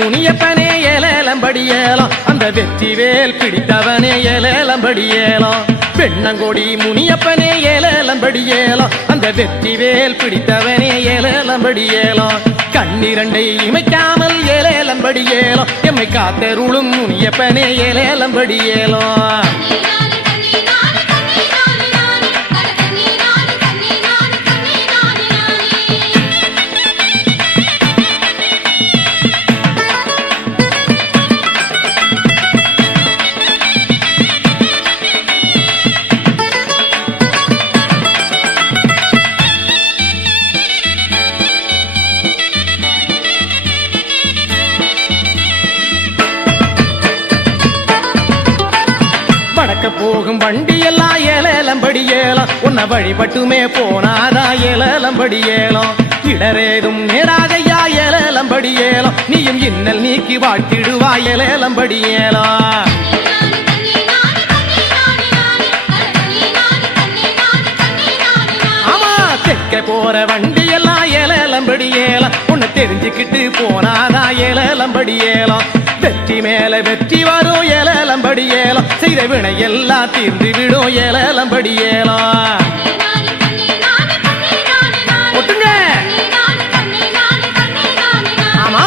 முனியப்பனே ஏலேலம்படி ஏலம் அந்த வெற்றி வேல் பிடித்தவனே ஏலேலம்படி ஏலம் பெண்ணங்கொடி முனியப்பனே ஏலேலம்படி ஏலம் அந்த வெற்றி வேல் பிடித்தவனே ஏலேலம்படி ஏலம் கண்ணிரண்டை இமைக்காமல் ஏலேலம்படி ஏலம் எம்மை காத்தருளும் முனியப்பனே ஏலேலம்படி ஏலம் போகும் வண்டி எல்லாம் ஏலேலம்படி ஏலம் உன்னை வழிபட்டுமே போனாதா ஏலேலம்படி ஏலம் இடரேதும் நேராதையா ஏலேலம்படி ஏலம் நீயும் இன்னல் நீக்கி வாழ்த்திடுவா ஏலேலம்படி ஏலம் ஆமா தெற்க போற வண்டி எல்லாம் ஏலேலம்படி ஏலம் உன்னை தெரிஞ்சுக்கிட்டு போனாதா ஏலேலம்படி ஏலம் வெற்றி மேல வெற்றி வரும் ஏலேலம்படி ஏலம் செய்த வினை எல்லாம் தீர்ந்து விடும் ஏலேலம்படி ஏலம் ஒட்டுங்க ஆமா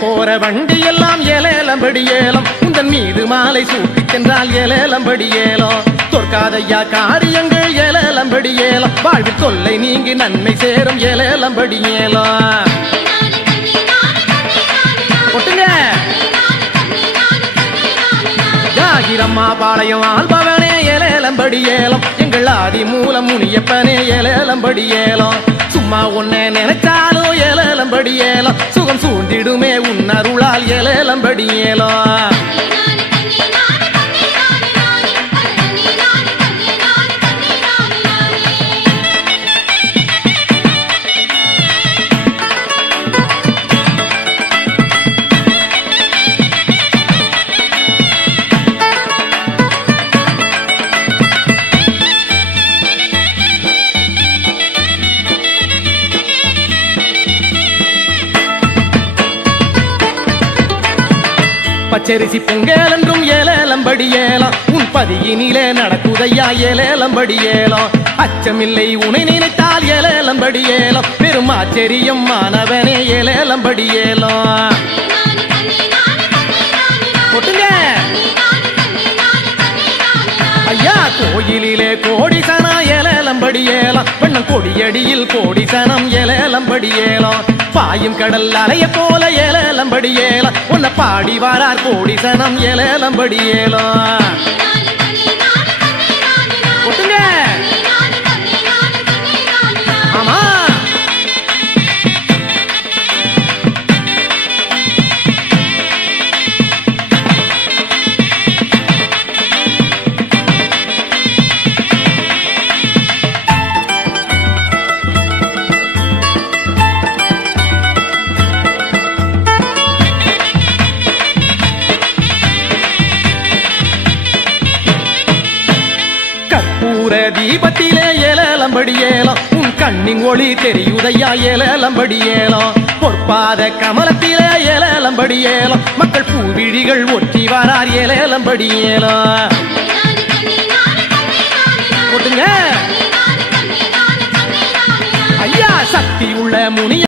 போற வண்டி எல்லாம் ஏலேலம்படி ஏலம் உந்தன் மீது மாலை சூட்டி சென்றால் ஏலேலம்படி ஏலம் தொற்காதையா காரியங்கள் ஏலேலம்படி ஏலம் வாழ்வில் தொல்லை நீங்கி நன்மை சேரும் ஏலேலம்படி ஏலம் ஒட்டுங்க ஜாகிரம்மா பாளையம் ஆள்பவனே ஏலேலம்படி ஏலம் எங்கள் ஆதி மூலம் முனியப்பனே ஏலேலம்படி ஏலம் சும்மா உன்னை நினைச்சாலும் ஏலேலம்படி ஏலம் சுகம் சூழ்ந்திடுமே உன் அருளால் ஏலேலம்படி ஏலம் பச்சரிசி பொங்கல் என்றும் ஏலேலம்படி ஏலம் உன் பதியினிலே நடக்குதையா ஏலேலம்படி ஏலம் அச்சமில்லை உனை நினைத்தால் ஏலேலம்படி ஏலம் பெரும் ஆச்சரியம் மாணவனே ஏலேலம்படி ஏலம் ஒட்டுங்க ஐயா கோயிலிலே கோடி சனம் ஏலேலம்படி ஏலம் பெண்ணம் கொடியடியில் கோடி சனம் ஏலேலம்படி ஏலம் பாயும் கடல் அலைய போல ஏலேலம்படி ஏலம் உன்னை பாடி வாரார் கோடி சனம் ஏலேலம்படி ஏலம் ஒட்டுங்க ஆமா தீபத்திலே ஏலேலம்படி ஏலம் உன் கண்ணின் ஒளி தெரியுதையா ஏலேலம்படி ஏலம் பொற்பாத கமலத்திலே ஏலேலம்படி ஏலம் மக்கள் பூவிழிகள் ஒற்றி வரார் ஏலேலம்படி ஏலம் ஐயா சக்தி உள்ள முனிய